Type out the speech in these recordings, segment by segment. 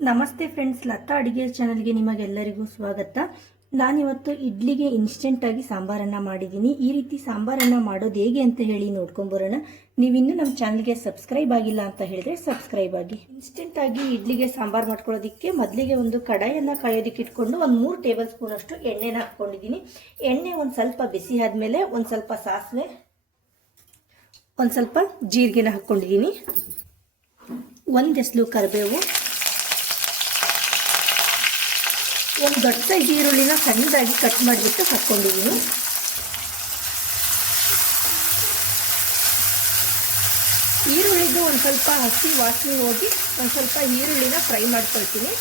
ನಮಸ್ತೆ ಫ್ರೆಂಡ್ಸ್ ಲತಾ ಅಡುಗೆ ಚಾನಲ್ಗೆ ನಿಮಗೆಲ್ಲರಿಗೂ ಸ್ವಾಗತ. ನಾನಿವತ್ತು ಇಡ್ಲಿಗೆ ಇನ್ಸ್ಟೆಂಟಾಗಿ ಸಾಂಬಾರನ್ನು ಮಾಡಿದ್ದೀನಿ. ಈ ರೀತಿ ಸಾಂಬಾರನ್ನು ಮಾಡೋದು ಹೇಗೆ ಅಂತ ಹೇಳಿ ನೋಡ್ಕೊಂಬರೋಣ ನೀವಿನ್ನೂ ನಮ್ಮ ಚಾನಲ್ಗೆ ಸಬ್ಸ್ಕ್ರೈಬ್ ಆಗಿಲ್ಲ ಅಂತ ಹೇಳಿದ್ರೆ ಸಬ್ಸ್ಕ್ರೈಬ್ ಆಗಿ. ಇನ್ಸ್ಟೆಂಟಾಗಿ ಇಡ್ಲಿಗೆ ಸಾಂಬಾರು ಮಾಡ್ಕೊಳ್ಳೋದಕ್ಕೆ ಮೊದಲಿಗೆ ಒಂದು ಕಡಾಯನ್ನು ಕಾಯೋದಕ್ಕೆ ಇಟ್ಕೊಂಡು ಒಂದು ಮೂರು ಟೇಬಲ್ ಸ್ಪೂನ್ ಅಷ್ಟು ಎಣ್ಣೆನ ಹಾಕ್ಕೊಂಡಿದ್ದೀನಿ ಎಣ್ಣೆ ಒಂದು ಸ್ವಲ್ಪ ಬಿಸಿ ಆದಮೇಲೆ ಒಂದು ಸ್ವಲ್ಪ ಸಾಸಿವೆ, ಒಂದು ಸ್ವಲ್ಪ ಜೀರಿಗೆನ ಹಾಕ್ಕೊಂಡಿದ್ದೀನಿ ಒಂದು ಹೆಸಲು ಕರಿಬೇವು ಒಂದು ದೊಡ್ಡ ಸೈಜ್ ಈರುಳ್ಳಿನ ಸಣ್ಣದಾಗಿ ಕಟ್ ಮಾಡಿಬಿಟ್ಟು ಹಾಕ್ಕೊಂಡಿದ್ದೀನಿ ಈರುಳ್ಳಿದು ಒಂದು ಸ್ವಲ್ಪ ಹಸಿ ವಾಸನೆ ಹೋಗಿ ಒಂದು ಸ್ವಲ್ಪ ಈರುಳ್ಳಿನ ಫ್ರೈ ಮಾಡ್ಕೊಳ್ತೀನಿ.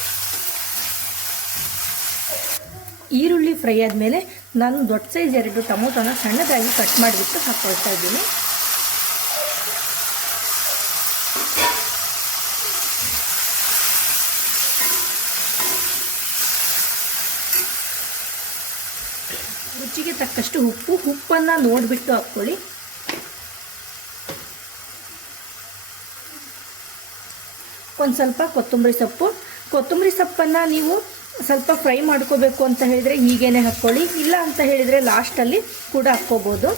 ಈರುಳ್ಳಿ ಫ್ರೈ ಆದಮೇಲೆ ನಾನು ದೊಡ್ಡ ಸೈಜ್ ಎರಡು ಟೊಮೊಟೊನ ಸಣ್ಣದಾಗಿ ಕಟ್ ಮಾಡಿಬಿಟ್ಟು ಹಾಕ್ಕೊಳ್ತಾ ಇದ್ದೀನಿ. ರುಚಿಗೆ ತಕ್ಕಷ್ಟು ಉಪ್ಪು, ಉಪ್ಪನ್ನು ನೋಡಿಬಿಟ್ಟು ಹಾಕ್ಕೊಳ್ಳಿ. ಒಂದು ಸ್ವಲ್ಪ ಕೊತ್ತಂಬರಿ ಸೊಪ್ಪು. ಕೊತ್ತಂಬರಿ ಸೊಪ್ಪನ್ನು ನೀವು ಸ್ವಲ್ಪ ಫ್ರೈ ಮಾಡ್ಕೋಬೇಕು ಅಂತ ಹೇಳಿದರೆ ಹೀಗೇನೆ ಹಾಕ್ಕೊಳ್ಳಿ. ಇಲ್ಲ ಅಂತ ಹೇಳಿದರೆ ಲಾಸ್ಟಲ್ಲಿ ಕೂಡ ಹಾಕ್ಕೋಬೋದು.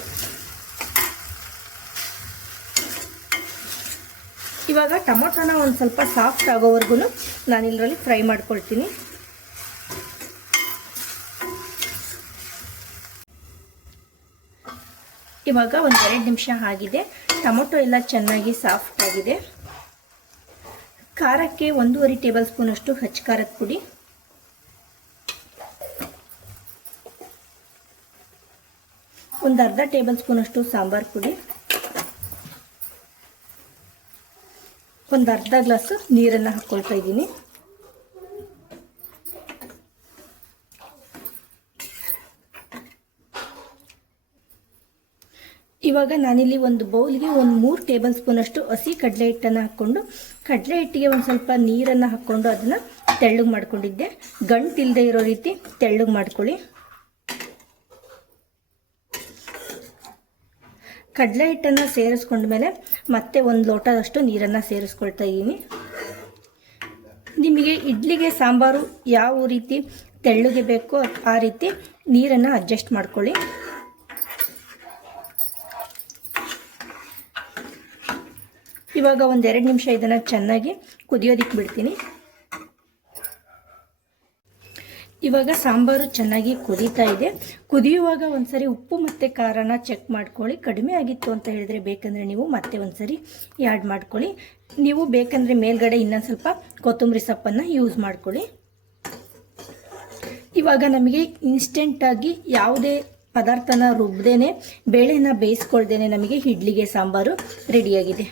ಇವಾಗ ಟೊಮೊಟೊನ ಒಂದು ಸ್ವಲ್ಪ ಸಾಫ್ಟ್ ಆಗೋವರೆಗೂ ನಾನು ಇದರಲ್ಲಿ ಫ್ರೈ ಮಾಡ್ಕೊಳ್ತೀನಿ. ಇವಾಗ ಒಂದು ಎರಡು ನಿಮಿಷ ಆಗಿದೆ. ಟೊಮೊಟೊ ಎಲ್ಲ ಚೆನ್ನಾಗಿ ಸಾಫ್ಟ್ ಆಗಿದೆ. ಖಾರಕ್ಕೆ ಒಂದೂವರೆ ಟೇಬಲ್ ಸ್ಪೂನ್ ಅಷ್ಟು ಹಚ್ಚ ಖಾರದ ಪುಡಿ. ಒಂದು ಅರ್ಧ ಟೇಬಲ್ ಸ್ಪೂನ್ ಅಷ್ಟು ಸಾಂಬಾರ್ ಪುಡಿ. ಒಂದು ಅರ್ಧ ಗ್ಲಾಸು ನೀರನ್ನು ಹಾಕ್ಕೊಳ್ತಾ ಇದ್ದೀನಿ. ಇವಾಗ ನಾನಿಲ್ಲಿ ಒಂದು ಬೌಲ್ಗೆ ಒಂದು ಮೂರು ಟೇಬಲ್ ಸ್ಪೂನ್ ಅಷ್ಟು ಹಸಿ ಕಡಲೆ ಹಿಟ್ಟನ್ನು ಹಾಕ್ಕೊಂಡು, ಕಡಲೆ ಹಿಟ್ಟಿಗೆ ಒಂದು ಸ್ವಲ್ಪ ನೀರನ್ನು ಹಾಕ್ಕೊಂಡು ಅದನ್ನು ತೆಳ್ಳಗೆ ಮಾಡ್ಕೊಂಡಿದ್ದೆ. ಗಂಟಿಲ್ಲದೆ ಇರೋ ರೀತಿ ತೆಳ್ಳಗೆ ಮಾಡ್ಕೊಳ್ಳಿ. ಕಡಲೆ ಹಿಟ್ಟನ್ನು ಸೇರಿಸ್ಕೊಂಡ್ಮೇಲೆ ಮತ್ತೆ ಒಂದು ಲೋಟದಷ್ಟು ನೀರನ್ನು ಸೇರಿಸ್ಕೊಳ್ತಾ ಇದ್ದೀನಿ. ನಿಮಗೆ ಇಡ್ಲಿಗೆ ಸಾಂಬಾರು ಯಾವ ರೀತಿ ತೆಳ್ಳಗೆ ಬೇಕೋ ಆ ರೀತಿ ನೀರನ್ನು ಅಡ್ಜಸ್ಟ್ ಮಾಡ್ಕೊಳ್ಳಿ. ಇವಾಗ ಒಂದು ಎರಡು ನಿಮಿಷ ಇದನ್ನು ಚೆನ್ನಾಗಿ ಕುದಿಯೋದಿಕ್ಕೆ ಬಿಡ್ತೀನಿ. ಇವಾಗ ಸಾಂಬಾರು ಚೆನ್ನಾಗಿ ಕುದೀತಾ ಇದೆ. ಕುದಿಯುವಾಗ ಒಂದ್ಸರಿ ಉಪ್ಪು ಮತ್ತು ಖಾರನ ಚೆಕ್ ಮಾಡ್ಕೊಳ್ಳಿ. ಕಡಿಮೆ ಆಗಿತ್ತು ಅಂತ ಹೇಳಿದರೆ ಬೇಕಂದರೆ ನೀವು ಮತ್ತೆ ಒಂದ್ಸರಿ ಆ್ಯಡ್ ಮಾಡ್ಕೊಳ್ಳಿ. ನೀವು ಬೇಕಂದರೆ ಮೇಲ್ಗಡೆ ಇನ್ನೊಂದು ಸ್ವಲ್ಪ ಕೊತ್ತಂಬರಿ ಸೊಪ್ಪನ್ನು ಯೂಸ್ ಮಾಡ್ಕೊಳ್ಳಿ. ಇವಾಗ ನಮಗೆ ಇನ್ಸ್ಟೆಂಟಾಗಿ ಯಾವುದೇ ಪದಾರ್ಥನ ರುಬ್ದೇನೆ, ಬೇಳೆನ ಬೇಯಿಸ್ಕೊಳ್ದೇನೆ ನಮಗೆ ಇಡ್ಲಿಗೆ ಸಾಂಬಾರು ರೆಡಿಯಾಗಿದೆ